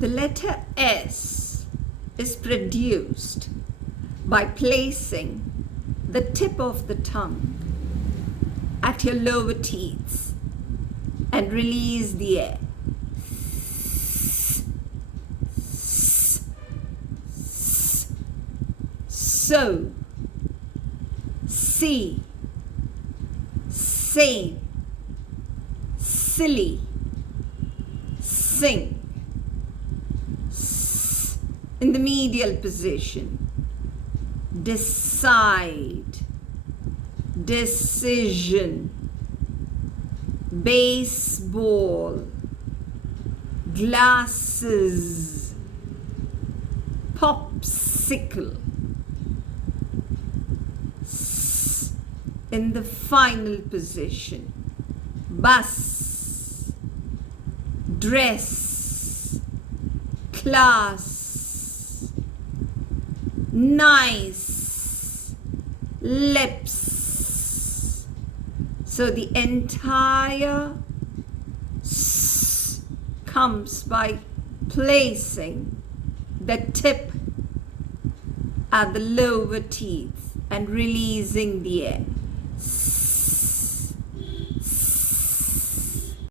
The letter S is produced by placing the tip of the tongue at your lower teeth and release the air. So, see, sane, silly, sing. In the medial position, decide, decision, baseball, glasses, popsicle. In the final position, bus, dress, class, nice, lips. So the entire S comes by placing the tip at the lower teeth and releasing the air.